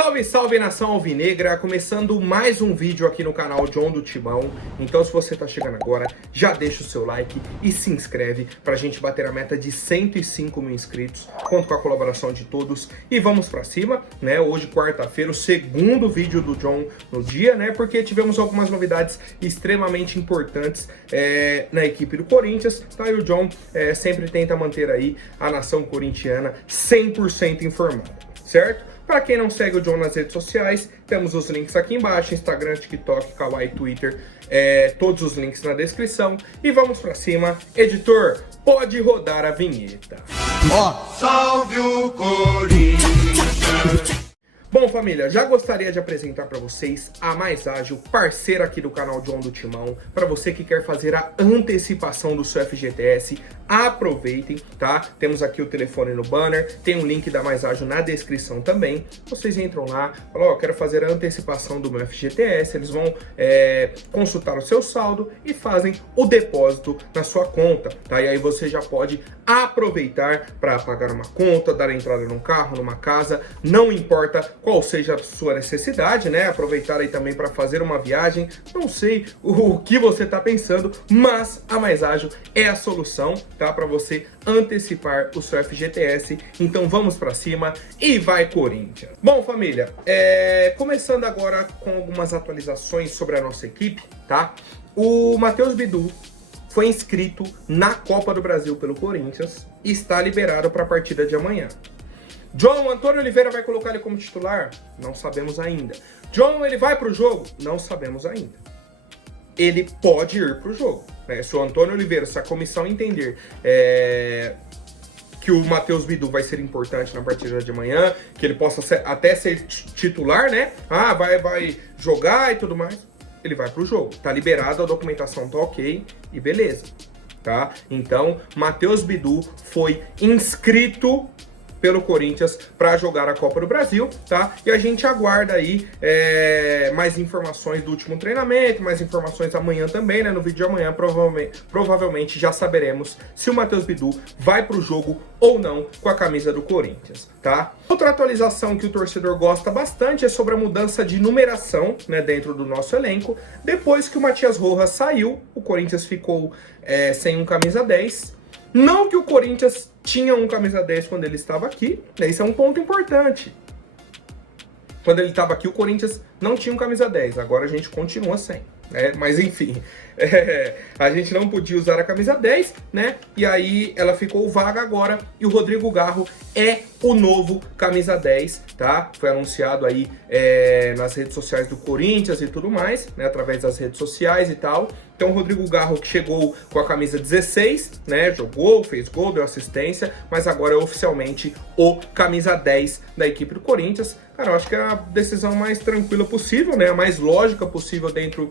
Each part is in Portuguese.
Salve, salve nação alvinegra, começando mais um vídeo aqui no canal John do Timão. Então se você tá chegando agora, já deixa o seu like e se inscreve pra gente bater a meta de 105 mil inscritos. Conto com a colaboração de todos e vamos pra cima, né? Hoje, quarta-feira, o segundo vídeo do John no dia, né? Porque tivemos algumas novidades extremamente importantes na equipe do Corinthians, tá? E o John sempre tenta manter aí a nação corintiana 100% informada, certo? Para quem não segue o John nas redes sociais, temos os links aqui embaixo, Instagram, TikTok, Kawaii, Twitter, todos os links na descrição. E vamos pra cima. Editor, pode rodar a vinheta. Salve o Corinthians! Bom, família, já gostaria de apresentar para vocês a Mais Ágil, parceira aqui do canal John do Timão. Para você que quer fazer a antecipação do seu FGTS, aproveitem, tá? Temos aqui o telefone no banner, tem um link da Mais Ágil na descrição também. Vocês entram lá, falam, eu quero fazer a antecipação do meu FGTS, eles vão consultar o seu saldo e fazem o depósito na sua conta, tá? E aí você já pode aproveitar para pagar uma conta, dar entrada num carro, numa casa, não importa qual seja a sua necessidade, né? Aproveitar aí também para fazer uma viagem. Não sei o que você está pensando, mas a Mais Ágil é a solução, tá? Para você antecipar o seu FGTS. Então vamos para cima e vai Corinthians! Bom, família, começando agora com algumas atualizações sobre a nossa equipe, tá? O Matheus Bidu foi inscrito na Copa do Brasil pelo Corinthians e está liberado para a partida de amanhã. John, Antônio Oliveira vai colocar ele como titular? Não sabemos ainda. John, ele vai para o jogo? Não sabemos ainda. Ele pode ir para o jogo, né? Se o Antônio Oliveira, se a comissão entender que o Matheus Bidu vai ser importante na partida de amanhã, que ele possa até ser titular, né? Vai jogar e tudo mais, ele vai para o jogo. Tá liberado, a documentação tá ok e beleza, tá? Então, Matheus Bidu foi inscrito pelo Corinthians para jogar a Copa do Brasil, tá? E a gente aguarda aí mais informações do último treinamento, mais informações amanhã também, né? No vídeo de amanhã, provavelmente já saberemos se o Matheus Bidu vai pro jogo ou não com a camisa do Corinthians, tá? Outra atualização que o torcedor gosta bastante é sobre a mudança de numeração, né, dentro do nosso elenco. Depois que o Matias Rojas saiu, o Corinthians ficou sem um camisa 10. Não que o Corinthians tinha um camisa 10 quando ele estava aqui, né? Isso é um ponto importante. Quando ele estava aqui, o Corinthians não tinha um camisa 10, agora a gente continua sem, né? Mas enfim, a gente não podia usar a camisa 10, né? E aí ela ficou vaga agora e o Rodrigo Garro é o novo camisa 10, tá? Foi anunciado aí nas redes sociais do Corinthians e tudo mais, né? Através das redes sociais e tal. Então o Rodrigo Garro que chegou com a camisa 16, né? Jogou, fez gol, deu assistência, mas agora é oficialmente o camisa 10 da equipe do Corinthians. Cara, eu acho que é a decisão mais tranquila possível, né? A mais lógica possível dentro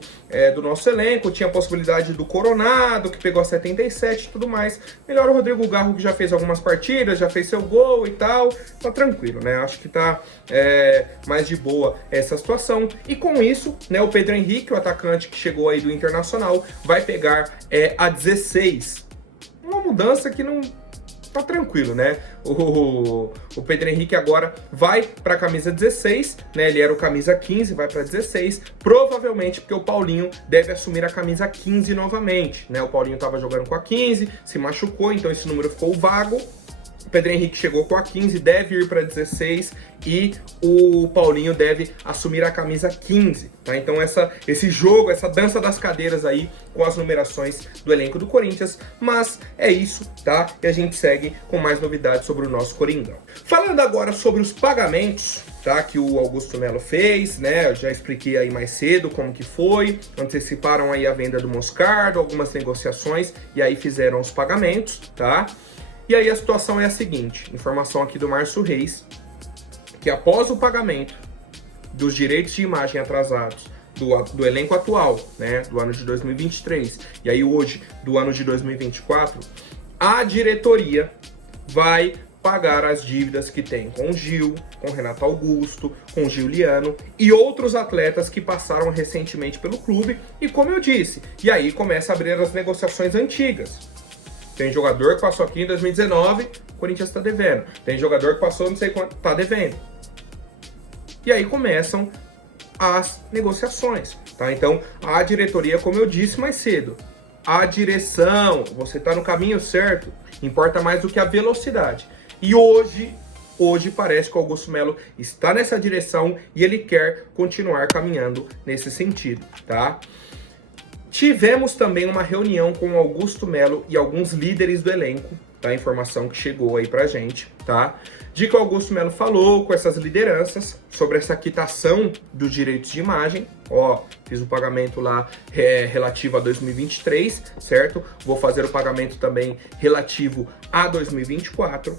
do nosso elenco. Tinha a possibilidade do Coronado, que pegou a 77 e tudo mais. Melhor o Rodrigo Garro, que já fez algumas partidas, já fez seu gol e tal. Tá tranquilo, né? Acho que tá mais de boa essa situação. E com isso, né, o Pedro Henrique, o atacante que chegou aí do Internacional, vai pegar a 16. Uma mudança que não tá tranquilo, né? O Pedro Henrique agora vai para a camisa 16, né? Ele era o camisa 15, vai para 16, provavelmente porque o Paulinho deve assumir a camisa 15 novamente, né? O Paulinho estava jogando com a 15, se machucou, então esse número ficou vago. O Pedro Henrique chegou com a 15, deve ir para 16 e o Paulinho deve assumir a camisa 15, tá? Então esse jogo, essa dança das cadeiras aí com as numerações do elenco do Corinthians, mas é isso, tá? E a gente segue com mais novidades sobre o nosso Coringão. Falando agora sobre os pagamentos, tá? Que o Augusto Melo fez, né? Eu já expliquei aí mais cedo como que foi, anteciparam aí a venda do Moscardo, algumas negociações e aí fizeram os pagamentos, tá? E aí a situação é a seguinte, informação aqui do Márcio Reis, que após o pagamento dos direitos de imagem atrasados do elenco atual, né, do ano de 2023, e aí hoje do ano de 2024, a diretoria vai pagar as dívidas que tem com o Gil, com o Renato Augusto, com o Giuliano e outros atletas que passaram recentemente pelo clube, e como eu disse, e aí começa a abrir as negociações antigas. Tem jogador que passou aqui em 2019, o Corinthians está devendo. Tem jogador que passou não sei quanto, está devendo. E aí começam as negociações, tá? Então, a diretoria, como eu disse mais cedo, a direção, você está no caminho certo, importa mais do que a velocidade. E hoje parece que o Augusto Melo está nessa direção e ele quer continuar caminhando nesse sentido, tá? Tivemos também uma reunião com o Augusto Melo e alguns líderes do elenco, tá? Informação que chegou aí pra gente, tá? De que o Augusto Melo falou com essas lideranças sobre essa quitação dos direitos de imagem. Ó, fiz o pagamento lá relativo a 2023, certo? Vou fazer o pagamento também relativo a 2024.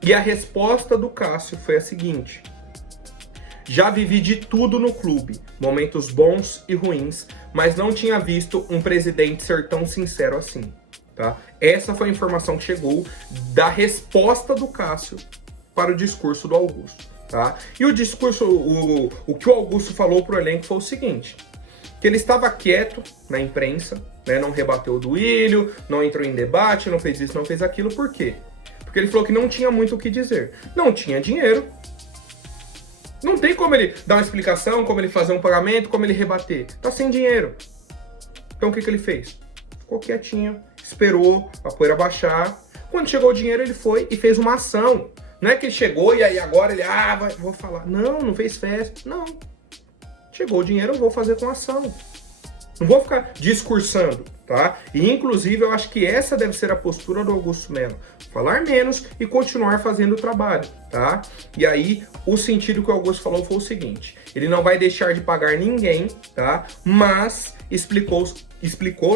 E a resposta do Cássio foi a seguinte: já vivi de tudo no clube, momentos bons e ruins, mas não tinha visto um presidente ser tão sincero assim, tá? Essa foi a informação que chegou da resposta do Cássio para o discurso do Augusto, tá? E o discurso, o que o Augusto falou pro elenco foi o seguinte: que ele estava quieto na imprensa, né? Não rebateu o Duílio, não entrou em debate, não fez isso, não fez aquilo. Por quê? Porque ele falou que não tinha muito o que dizer. Não tinha dinheiro. Não tem como ele dar uma explicação, como ele fazer um pagamento, como ele rebater. Tá sem dinheiro. Então o que ele fez? Ficou quietinho, esperou a poeira baixar. Quando chegou o dinheiro, ele foi e fez uma ação. Não é que ele chegou e aí agora ele, vou falar. Não fez festa. Não. Chegou o dinheiro, eu vou fazer com ação. Não vou ficar discursando, tá? E inclusive eu acho que essa deve ser a postura do Augusto Melo. Falar menos e continuar fazendo o trabalho, tá? E aí o sentido que o Augusto falou foi o seguinte: ele não vai deixar de pagar ninguém, tá? Mas explicou,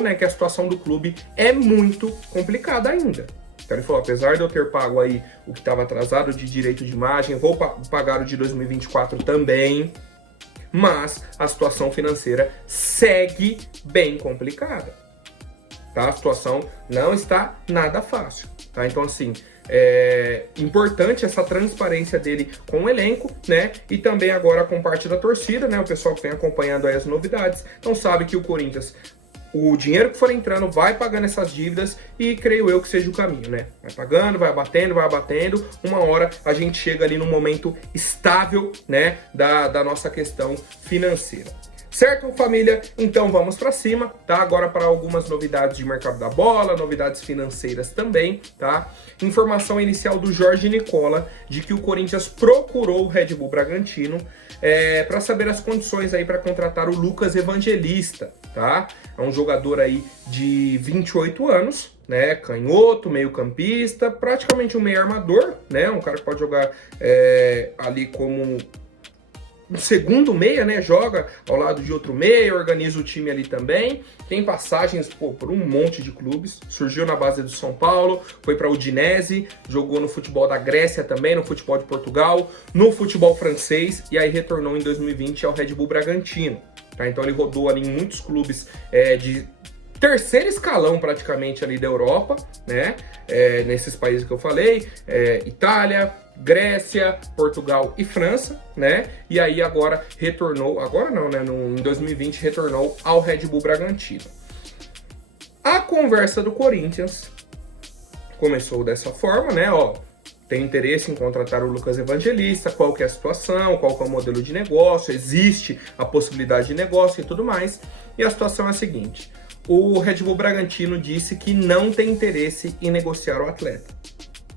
né, que a situação do clube é muito complicada ainda. Então ele falou, apesar de eu ter pago aí o que estava atrasado de direito de imagem, vou pagar o de 2024 também. Mas a situação financeira segue bem complicada, tá? A situação não está nada fácil, tá? Então, assim, é importante essa transparência dele com o elenco, né? E também agora com parte da torcida, né? O pessoal que vem acompanhando aí as novidades, então sabe que o Corinthians, o dinheiro que for entrando vai pagando essas dívidas e creio eu que seja o caminho, né? Vai pagando, vai abatendo, uma hora a gente chega ali num momento estável, né, da nossa questão financeira. Certo, família? Então vamos para cima, tá? Agora para algumas novidades de mercado da bola, novidades financeiras também, tá? Informação inicial do Jorge Nicola de que o Corinthians procurou o Red Bull Bragantino para saber as condições aí para contratar o Lucas Evangelista, tá? É um jogador aí de 28 anos, né? Canhoto, meio campista, praticamente um meio armador, né? Um cara que pode jogar ali como um segundo meia, né? Joga ao lado de outro meia, organiza o time ali também. Tem passagens por um monte de clubes. Surgiu na base do São Paulo, foi para o Udinese, jogou no futebol da Grécia também, no futebol de Portugal, no futebol francês e aí retornou em 2020 ao Red Bull Bragantino. Tá? Então ele rodou ali em muitos clubes de terceiro escalão praticamente ali da Europa, né? Nesses países que eu falei, Itália, Grécia, Portugal e França, né? E aí agora retornou, agora não, né? Em 2020 retornou ao Red Bull Bragantino. A conversa do Corinthians começou dessa forma, né? Ó, tem interesse em contratar o Lucas Evangelista, qual que é a situação, qual que é o modelo de negócio, existe a possibilidade de negócio e tudo mais. E a situação é a seguinte: o Red Bull Bragantino disse que não tem interesse em negociar o atleta.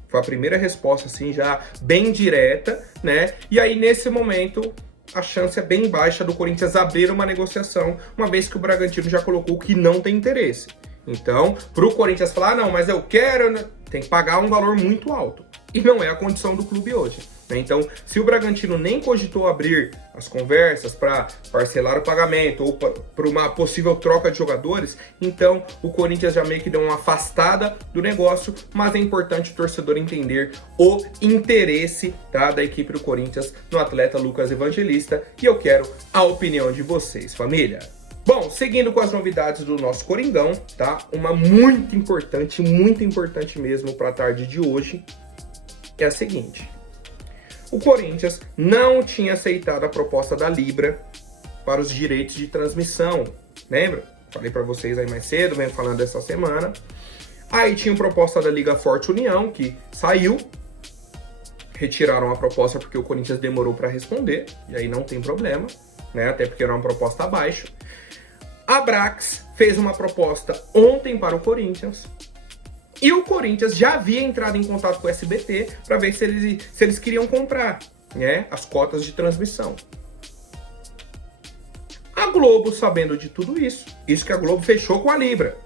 Foi a primeira resposta, assim, já bem direta, né? E aí, nesse momento, a chance é bem baixa do Corinthians abrir uma negociação, uma vez que o Bragantino já colocou que não tem interesse. Então, para o Corinthians falar, não, mas eu quero, né? Tem que pagar um valor muito alto. E não é a condição do clube hoje. Então, se o Bragantino nem cogitou abrir as conversas para parcelar o pagamento ou para uma possível troca de jogadores, então o Corinthians já meio que deu uma afastada do negócio, mas é importante o torcedor entender o interesse, tá, da equipe do Corinthians no atleta Lucas Evangelista, e eu quero a opinião de vocês, família. Bom, seguindo com as novidades do nosso Coringão, tá? Uma muito importante mesmo para a tarde de hoje é a seguinte: o Corinthians não tinha aceitado a proposta da Libra para os direitos de transmissão. Lembra? Falei para vocês aí mais cedo, venho falando dessa semana. Aí tinha proposta da Liga Forte União, que saiu, retiraram a proposta porque o Corinthians demorou para responder, e aí não tem problema, né? Até porque era uma proposta abaixo. A Brax fez uma proposta ontem para o Corinthians, e o Corinthians já havia entrado em contato com o SBT para ver se eles queriam comprar, né, as cotas de transmissão. A Globo, sabendo de tudo isso que a Globo fechou com a Libra.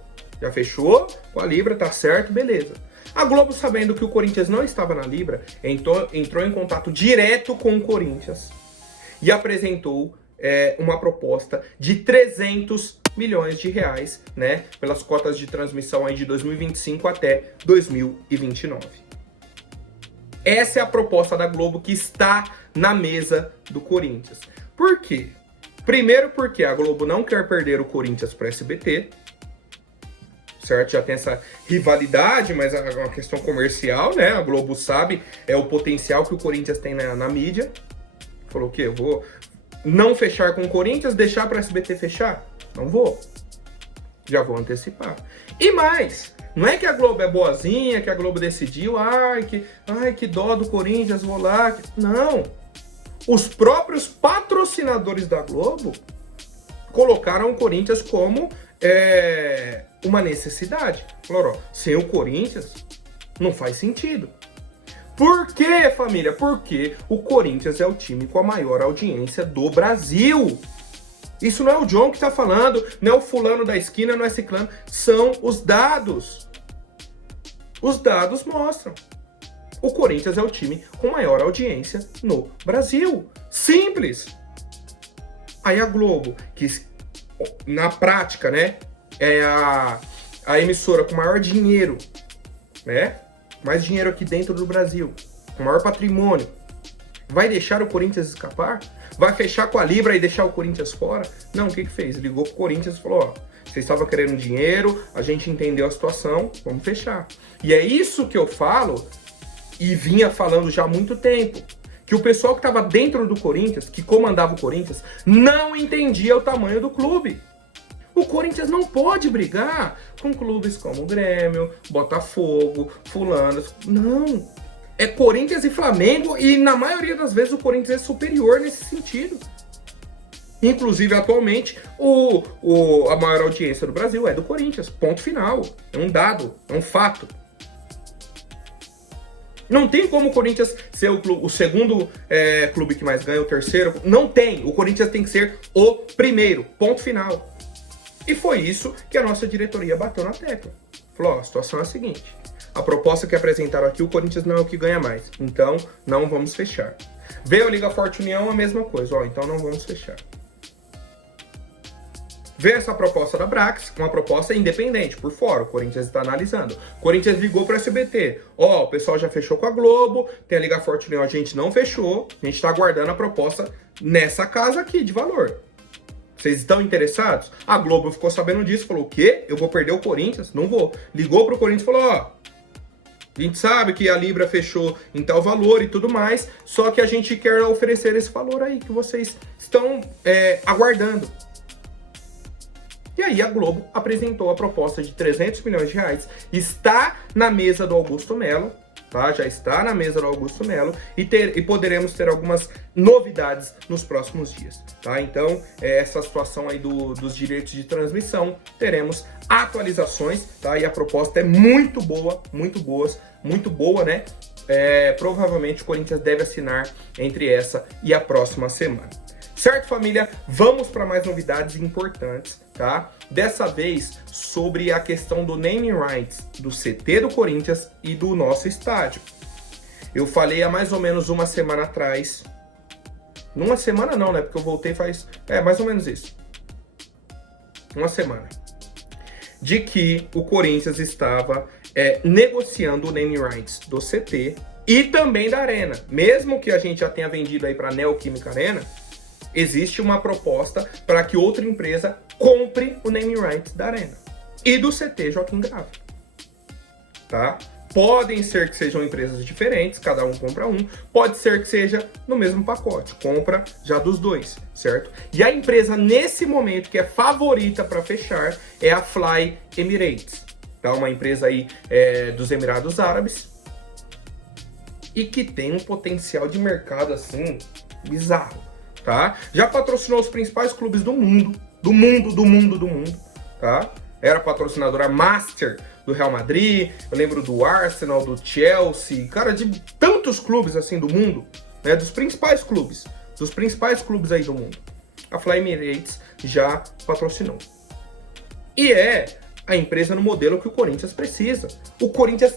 Já fechou com a Libra, tá certo, beleza. A Globo, sabendo que o Corinthians não estava na Libra, entrou em contato direto com o Corinthians e apresentou uma proposta de 300 milhões de reais, né, pelas cotas de transmissão aí de 2025 até 2029. Essa é a proposta da Globo que está na mesa do Corinthians. Por quê? Primeiro porque a Globo não quer perder o Corinthians para o SBT, certo? Já tem essa rivalidade, mas é uma questão comercial, né? A Globo sabe o potencial que o Corinthians tem na mídia. Falou o quê? Eu vou não fechar com o Corinthians, deixar para o SBT fechar? Não vou. Já vou antecipar. E mais, não é que a Globo é boazinha, que a Globo decidiu, ai que dó do Corinthians, vou lá. Não. Os próprios patrocinadores da Globo colocaram o Corinthians como uma necessidade. Falaram, ó, sem o Corinthians não faz sentido. Por quê, família? Porque o Corinthians é o time com a maior audiência do Brasil. Isso não é o John que tá falando, não é o fulano da esquina, não é ciclano. São os dados. Os dados mostram. O Corinthians é o time com maior audiência no Brasil. Simples. Aí a Globo, que na prática, né, é a emissora com maior dinheiro, né, mais dinheiro aqui dentro do Brasil, com maior patrimônio, vai deixar o Corinthians escapar? Vai fechar com a Libra e deixar o Corinthians fora? Não, o que fez? Ligou pro Corinthians e falou, ó, vocês estavam querendo dinheiro, a gente entendeu a situação, vamos fechar. E é isso que eu falo e vinha falando já há muito tempo, que o pessoal que estava dentro do Corinthians, que comandava o Corinthians, não entendia o tamanho do clube. O Corinthians não pode brigar com clubes como o Grêmio, Botafogo, Fulanos. Não. É Corinthians e Flamengo e na maioria das vezes o Corinthians é superior nesse sentido. Inclusive, atualmente, a maior audiência do Brasil é do Corinthians. Ponto final. É um dado, é um fato. Não tem como o Corinthians ser o segundo clube que mais ganha, o terceiro. Não tem. O Corinthians tem que ser o primeiro. Ponto final. E foi isso que a nossa diretoria bateu na tecla. Falou, ó, a situação é a seguinte. A proposta que apresentaram aqui, o Corinthians não é o que ganha mais. Então, não vamos fechar. Veio a Liga Forte União, a mesma coisa. Ó, então não vamos fechar. Veio essa proposta da Brax, uma proposta independente, por fora, o Corinthians está analisando. O Corinthians ligou para o SBT, ó, o pessoal já fechou com a Globo, tem a Liga Forte União, a gente não fechou, a gente está aguardando a proposta nessa casa aqui de valor. Vocês estão interessados? A Globo ficou sabendo disso, falou, o quê? Eu vou perder o Corinthians? Não vou. Ligou para o Corinthians e falou, ó, a gente sabe que a Libra fechou em tal valor e tudo mais, só que a gente quer oferecer esse valor aí que vocês estão aguardando. E aí a Globo apresentou a proposta de 300 milhões de reais, está na mesa do Augusto Melo, tá? Já está na mesa do Augusto Melo e poderemos ter algumas novidades nos próximos dias, tá? Então, essa situação aí dos direitos de transmissão, teremos atualizações, tá? E a proposta é muito boa, né? Provavelmente o Corinthians deve assinar entre essa e a próxima semana. Certo, família? Vamos para mais novidades importantes, tá? Dessa vez sobre a questão do naming rights do CT do Corinthians e do nosso estádio. Eu falei há mais ou menos uma semana atrás. Numa semana não, né? Porque eu voltei faz... mais ou menos isso. Uma semana. De que o Corinthians estava negociando o naming rights do CT e também da Arena. Mesmo que a gente já tenha vendido aí para a Neoquímica Arena, existe uma proposta para que outra empresa compre o naming rights da Arena e do CT Joaquim Grava, tá? Podem ser que sejam empresas diferentes, cada um compra um, pode ser que seja no mesmo pacote, compra já dos dois, certo? E a empresa nesse momento que é favorita para fechar é a Fly Emirates, tá? Uma empresa aí dos Emirados Árabes, e que tem um potencial de mercado assim bizarro, tá? Já patrocinou os principais clubes do mundo, tá? Era patrocinadora master do Real Madrid, eu lembro do Arsenal, do Chelsea, cara, de tantos clubes assim do mundo, né? Dos principais clubes aí do mundo. A Fly Emirates já patrocinou. E é a empresa no modelo que o Corinthians precisa. O Corinthians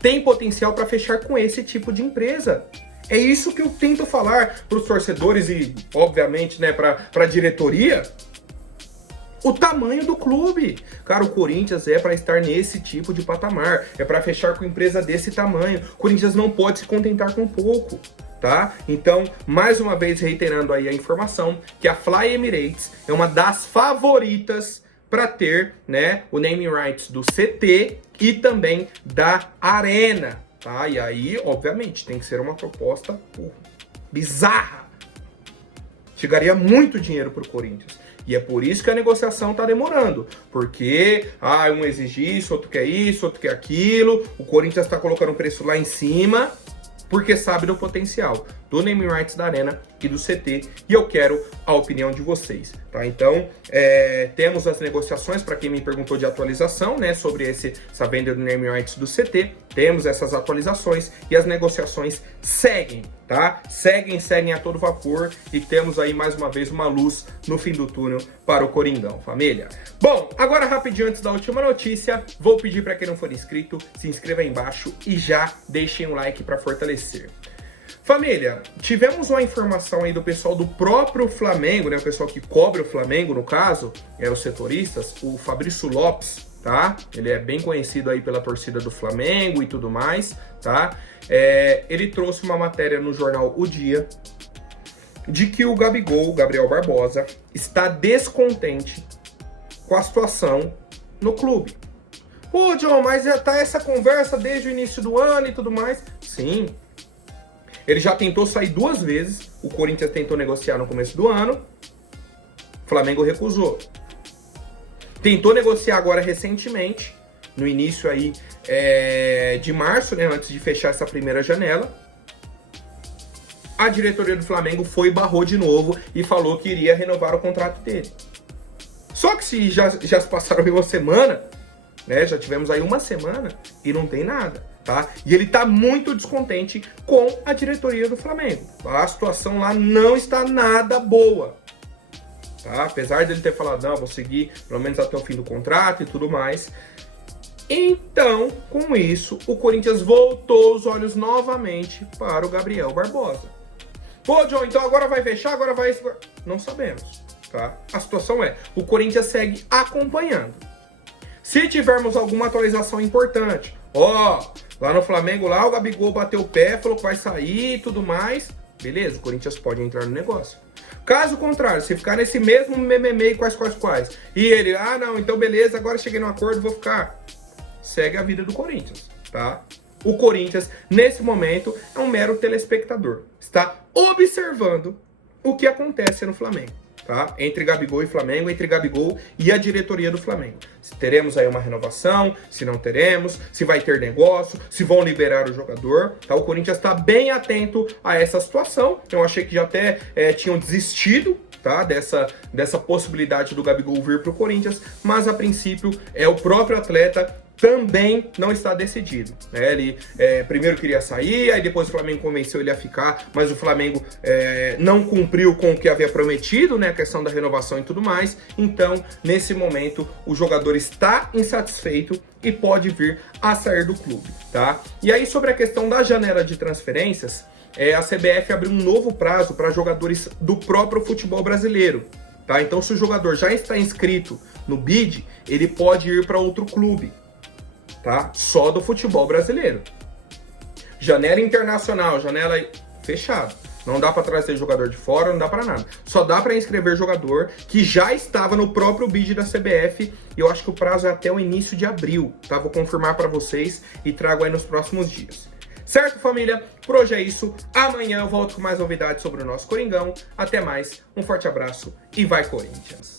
tem potencial para fechar com esse tipo de empresa. É isso que eu tento falar para os torcedores e, obviamente, né, para a diretoria. O tamanho do clube. Cara, o Corinthians é para estar nesse tipo de patamar. É para fechar com empresa desse tamanho. O Corinthians não pode se contentar com pouco, tá? Então, mais uma vez reiterando aí a informação que a Fly Emirates é uma das favoritas para ter, né, o naming rights do CT e também da Arena, tá? E aí, obviamente, tem que ser uma proposta bizarra. Chegaria muito dinheiro pro Corinthians. E é por isso que a negociação tá demorando. Porque, um exige isso, outro quer isso, outro quer aquilo. O Corinthians tá colocando o preço lá em cima, porque sabe do potencial do naming rights da Arena e do CT, e eu quero a opinião de vocês, tá? Então, temos as negociações, para quem me perguntou de atualização, né, sobre essa venda do naming rights do CT, temos essas atualizações e as negociações seguem, tá? Seguem a todo vapor e temos aí mais uma vez uma luz no fim do túnel para o Coringão, família. Bom, agora rapidinho antes da última notícia, vou pedir para quem não for inscrito, se inscreva aí embaixo e já deixem um like para fortalecer. Família, tivemos uma informação aí do pessoal do próprio Flamengo, né? O pessoal que cobre o Flamengo, no caso, os setoristas, o Fabrício Lopes, tá? Ele é bem conhecido aí pela torcida do Flamengo e tudo mais, tá? Ele trouxe uma matéria no jornal O Dia de que o Gabigol, Gabriel Barbosa, está descontente com a situação no clube. Pô, John, mas já tá essa conversa desde o início do ano e tudo mais? Sim. Ele já tentou sair 2 vezes, o Corinthians tentou negociar no começo do ano, o Flamengo recusou. Tentou negociar agora recentemente, no início aí de março, né, antes de fechar essa primeira janela. A diretoria do Flamengo foi e barrou de novo e falou que iria renovar o contrato dele. Só que se já se passaram uma semana, né, já tivemos aí uma semana e não tem nada. Tá? E ele tá muito descontente com a diretoria do Flamengo. A situação lá não está nada boa. Tá? Apesar dele ter falado, não, vou seguir pelo menos até o fim do contrato e tudo mais. Então, com isso, o Corinthians voltou os olhos novamente para o Gabriel Barbosa. Pô, John, então agora vai fechar, agora vai... Não sabemos, tá? A situação o Corinthians segue acompanhando. Se tivermos alguma atualização importante, lá no Flamengo, lá o Gabigol bateu o pé, falou que vai sair e tudo mais. Beleza, o Corinthians pode entrar no negócio. Caso contrário, se ficar nesse mesmo meme quais. E ele, não, então beleza, agora cheguei no acordo, vou ficar. Segue a vida do Corinthians, tá? O Corinthians, nesse momento, é um mero telespectador. Está observando o que acontece no Flamengo. Tá? Entre Gabigol e Flamengo, entre Gabigol e a diretoria do Flamengo. Se teremos aí uma renovação, se não teremos, se vai ter negócio, se vão liberar o jogador. Tá? O Corinthians está bem atento a essa situação. Eu achei que já até tinham desistido, tá? dessa possibilidade do Gabigol vir para o Corinthians, mas a princípio o próprio atleta também não está decidido. Né? Ele primeiro queria sair, aí depois o Flamengo convenceu ele a ficar, mas o Flamengo não cumpriu com o que havia prometido, né? A questão da renovação e tudo mais. Então, nesse momento, o jogador está insatisfeito e pode vir a sair do clube, tá? E aí, sobre a questão da janela de transferências, a CBF abriu um novo prazo para jogadores do próprio futebol brasileiro. Tá? Então, se o jogador já está inscrito no BID, ele pode ir para outro clube. Tá? Só do futebol brasileiro. Janela internacional, janela fechada. Não dá para trazer jogador de fora, não dá para nada. Só dá para inscrever jogador que já estava no próprio bid da CBF. E eu acho que o prazo é até o início de abril, tá? Vou confirmar para vocês e trago aí nos próximos dias. Certo, família? Por hoje é isso. Amanhã eu volto com mais novidades sobre o nosso Coringão. Até mais, um forte abraço e vai Corinthians!